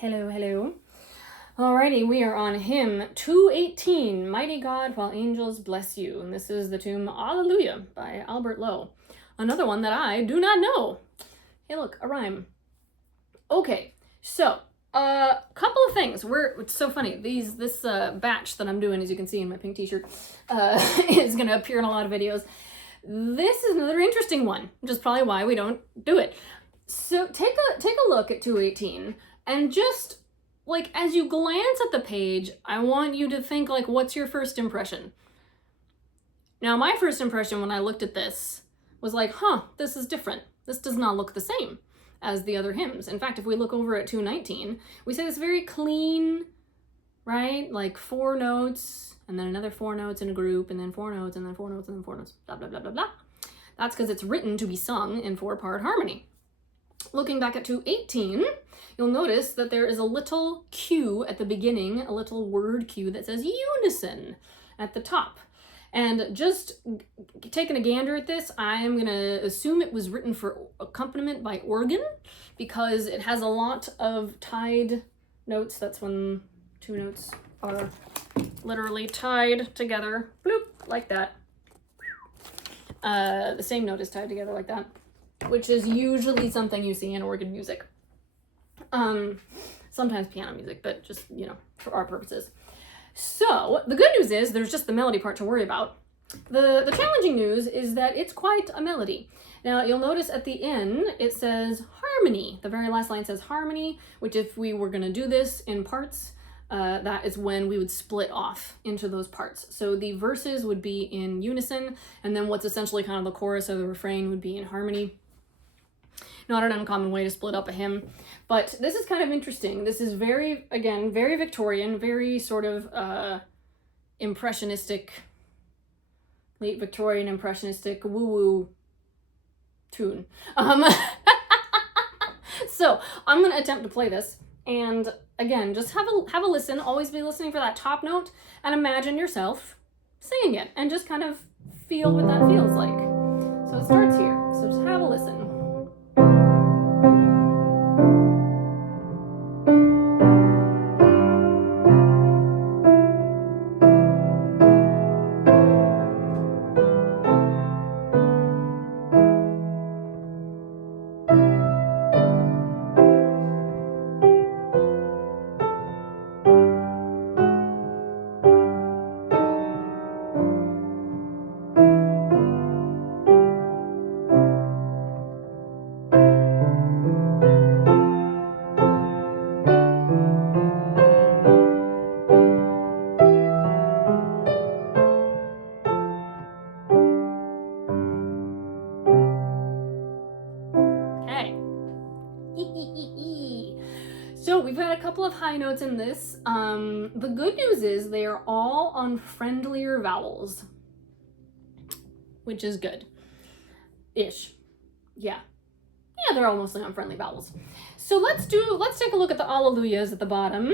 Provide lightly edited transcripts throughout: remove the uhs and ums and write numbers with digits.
Hello, hello. Alrighty, we are on hymn 218, Mighty God, While Angels Bless You. And this is the tune Alleluia by Albert Lowe. Another one that I do not know. Hey, look, a rhyme. Okay, so, couple of things. It's so funny. This batch that I'm doing, as you can see in my pink t-shirt, is going to appear in a lot of videos. This is another interesting one, which is probably why we don't do it. So take a look at 218 and just, like, as you glance at the page, I want you to think, like, what's your first impression? Now, my first impression when I looked at this was like, this is different. This does not look the same as the other hymns. In fact, if we look over at 219, we say it's very clean, right? Like 4 notes, and then another 4 notes in a group, and then 4 notes, and then 4 notes, and then 4 notes, blah, blah, blah, blah, blah. That's because it's written to be sung in 4-part harmony. Looking back at 218, you'll notice that there is a little cue at the beginning, a little word cue that says unison at the top. And just taking a gander at this, I am going to assume it was written for accompaniment by organ because it has a lot of tied notes. That's when 2 notes are literally tied together, bloop, like that. The same note is tied together like that, which is usually something you see in organ music. Sometimes piano music, but just, for our purposes. So, the good news is there's just the melody part to worry about. The challenging news is that it's quite a melody. Now, you'll notice at the end, it says harmony. The very last line says harmony, which if we were going to do this in parts, that is when we would split off into those parts. So the verses would be in unison, and then what's essentially kind of the chorus or the refrain would be in harmony. Not an uncommon way to split up a hymn, but this is kind of interesting. This is very Victorian, very sort of impressionistic, late Victorian impressionistic woo-woo tune. So I'm going to attempt to play this, and again, just have a listen. Always be listening for that top note, and imagine yourself singing it, and just kind of feel what that feels like. So it starts here. So just have a listen. So we've got a couple of high notes in this. The good news is they are all on friendlier vowels, which is good. Ish. Yeah, they're all mostly on friendly vowels. So let's take a look at the Alleluias at the bottom.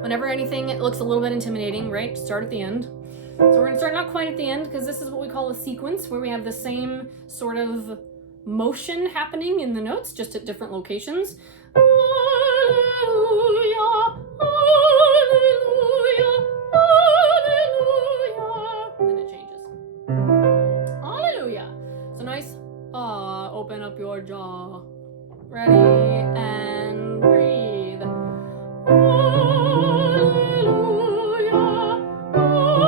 Whenever anything looks a little bit intimidating, right? Start at the end. So we're gonna start not quite at the end because this is what we call a sequence where we have the same sort of motion happening in the notes, just at different locations. Alleluia, alleluia, alleluia. Then it changes. Alleluia. So nice, open up your jaw. Ready, and breathe. Alleluia, alleluia.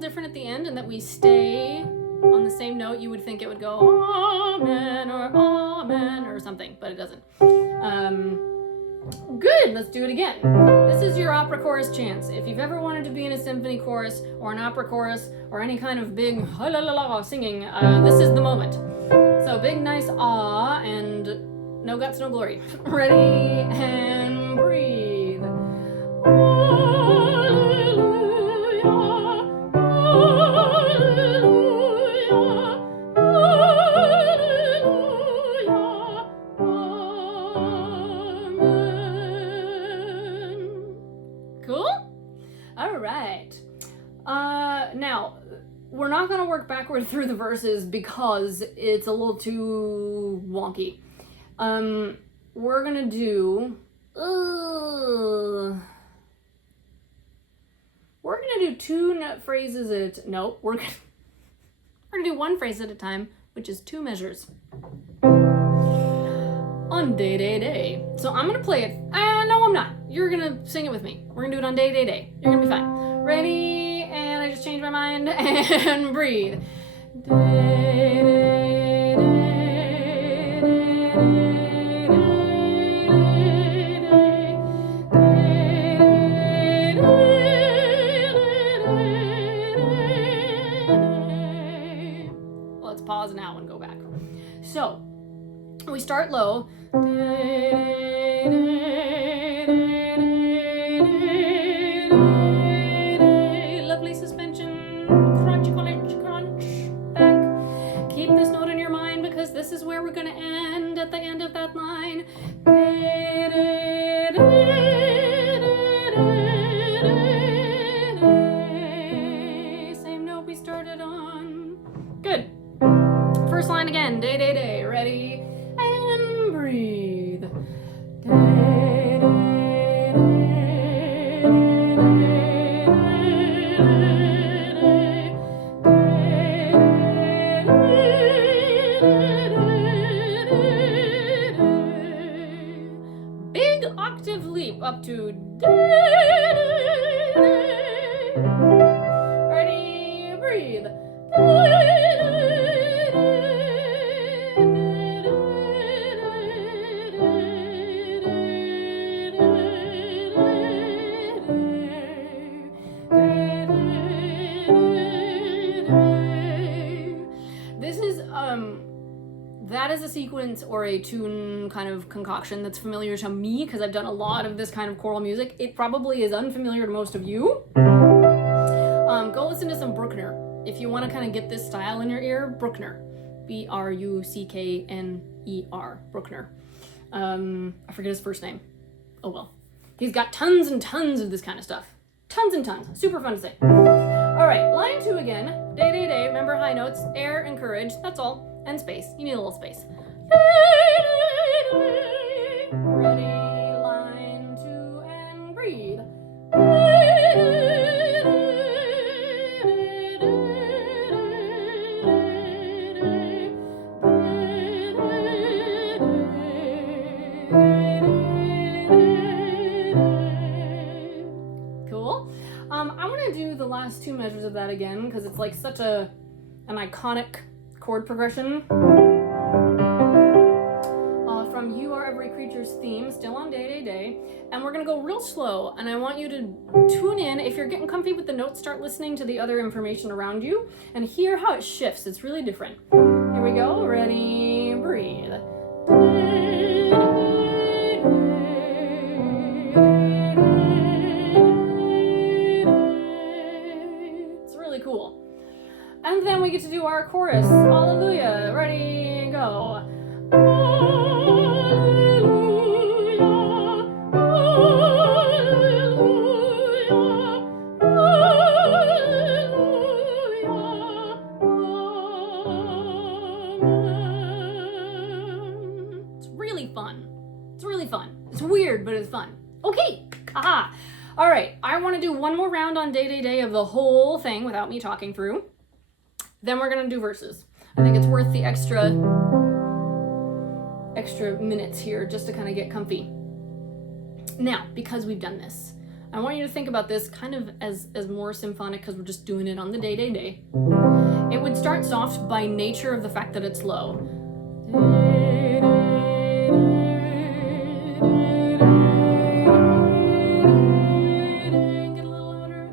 Different at the end, and that we stay on the same note. You would think it would go amen or something, but it doesn't. Good, let's do it again. This is your opera chorus chance. If you've ever wanted to be in a symphony chorus or an opera chorus or any kind of big singing, this is the moment. So big nice and no guts, no glory. Ready, and breathe. All right. Now, we're not going to work backward through the verses because it's a little too wonky. We're going to do... we're going to do two phrases at... No, we're going to do one phrase at a time, which is two measures. On day, day, day. So I'm going to play it. No, I'm not. You're going to sing it with me. We're going to do it on day, day, day. You're going to be fine. Ready? And I just changed my mind. And breathe. Day, day, day. Let's pause now and go back. So, we start low. Lovely suspension. Crunch, crunch, crunch. Back. Keep this note in your mind because this is where we're going to end at the end of that line. Same note we started on. Good. First line again. Day, day, day. Ready? And breathe. Day, day, day. Big octave leap up to ready? Breathe. That is a sequence or a tune kind of concoction that's familiar to me because I've done a lot of this kind of choral music. It probably is unfamiliar to most of you. Go listen to some Bruckner. If you want to kind of get this style in your ear, Bruckner. Bruckner. Bruckner. I forget his first name. Oh well. He's got tons and tons of this kind of stuff. Tons and tons. Super fun to say. All right, line 2 again. Day, day, day. Remember high notes, air and courage. That's all. And space. You need a little space. Ready, line 2, and breathe. Cool. I want to do the last 2 measures of that again because it's like such an iconic chord progression from You Are Every Creature's theme, still on Day, Day, Day. And we're going to go real slow, and I want you to tune in. If you're getting comfy with the notes, start listening to the other information around you and hear how it shifts. It's really different. Here we go. Ready? Breathe. It's really cool. And then we get to do our chorus. Hallelujah. Ready, go. It's really fun. It's really fun. It's weird, but it's fun. Okay. Aha. All right. I want to do one more round on Day, Day, Day of the whole thing without me talking through. Then we're going to do verses. I think it's worth the extra minutes here just to kind of get comfy. Now, because we've done this, I want you to think about this kind of as more symphonic because we're just doing it on the Day, Day, Day. It would start soft by nature of the fact that it's low. Day, day, day, get a little louder.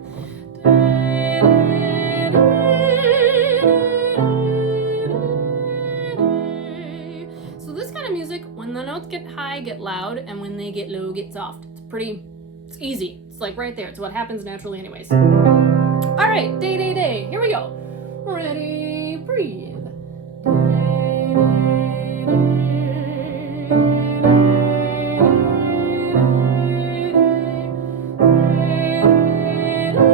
So this kind of music, when the notes get high, get loud, and when they get low, get soft. It's easy. It's like right there. It's what happens naturally anyways. All right, Day, Day, Day. Here we go. Ready, breathe. Day, day, day.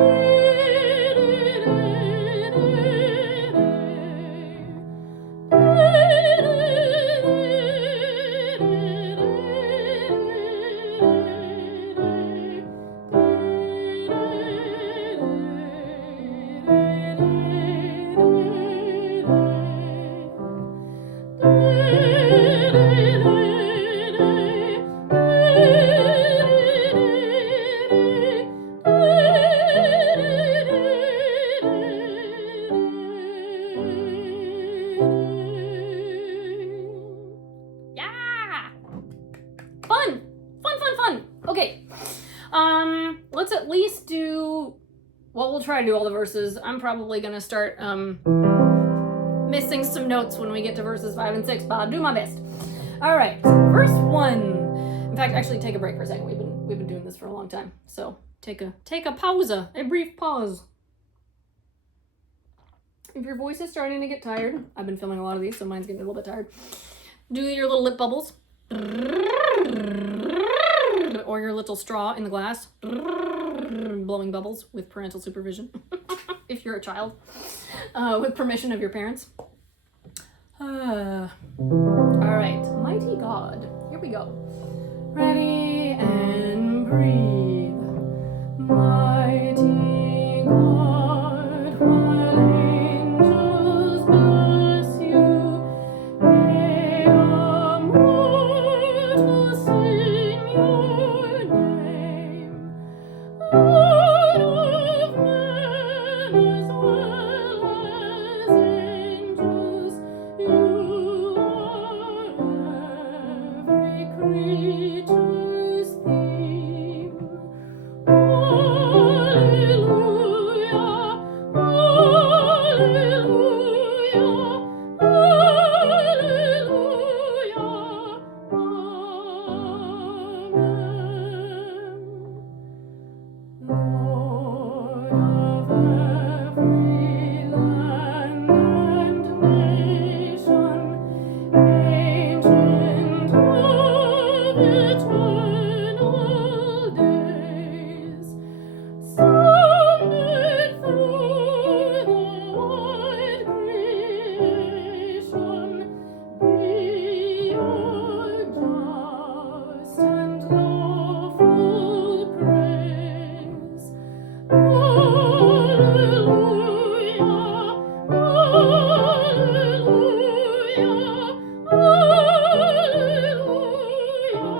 well, we'll try to do all the verses. I'm probably going to start missing some notes when we get to verses 5 and 6, but I'll do my best. All right, verse 1. In fact, actually, take a break for a second. We've been doing this for a long time, so take a pause, a brief pause. If your voice is starting to get tired, I've been filming a lot of these, so mine's getting a little bit tired. Do your little lip bubbles, or your little straw in the glass, blowing bubbles with parental supervision, if you're a child, with permission of your parents. All right, mighty God. Here we go. Ready and breathe. Mighty God, while angels bless you, may mortals sing your name. Lord of men as well as angels, you are every creature's theme. Alleluia, alleluia, alleluia, amen. Lord of every land and nation, ancient of eternal days, sounded through the wide creation, be your just and lawful praise. Alleluia, alleluia, alleluia,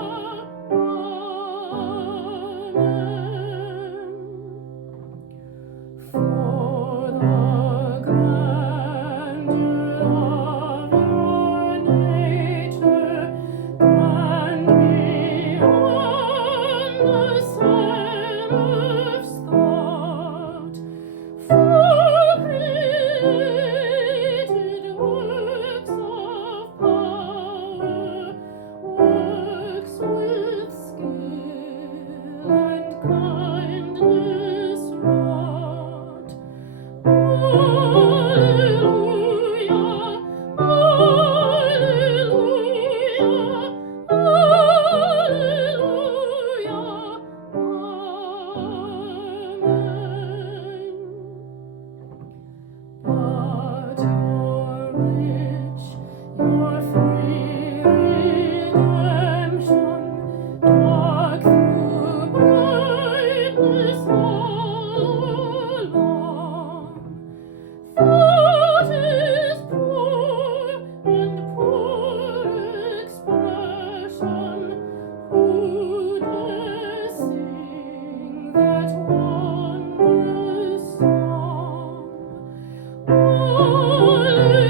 amen. For the grandeur of your nature, grand beyond the seraph's thought, for created works of power, works with skill and kindness wrought. Alleluia, alleluia, alleluia, amen. But you're rich, your free redemption, dark through brightness all along. Thought is poor and poor expression, who dare sing that wondrous song? Alleluia,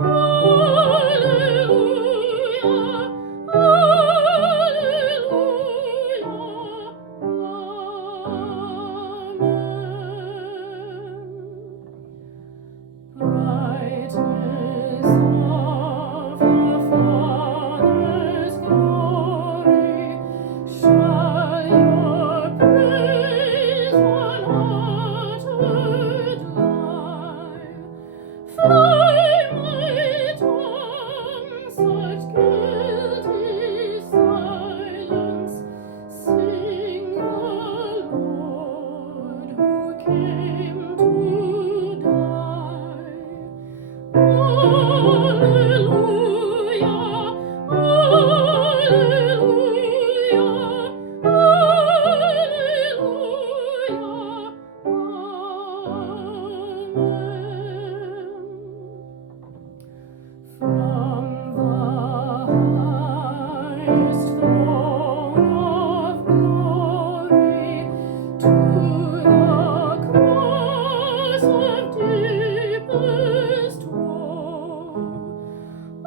alleluia, alleluia, amen. Brightness of the Father's glory, shall your praise unuttered lie. Fly my tongue such guilty silence, sing the Lord who came to die. Alleluia, alleluia, alleluia, amen. From the highest throne of glory to the cross of deepest woe,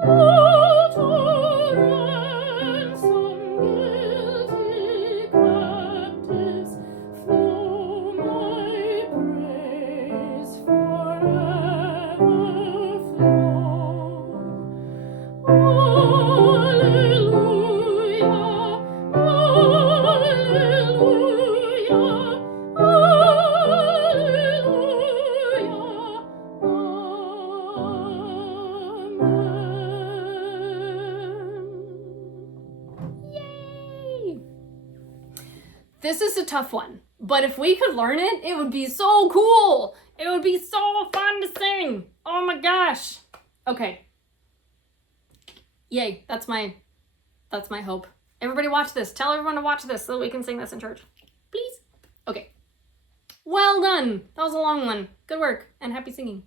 all to ransom guilty captives flow This is a tough one, but if we could learn it, it would be so cool. It would be so fun to sing. Oh my gosh. Okay. Yay, that's my hope. Everybody watch this. Tell everyone to watch this so that we can sing this in church. Please. Okay. Well done. That was a long one. Good work and happy singing.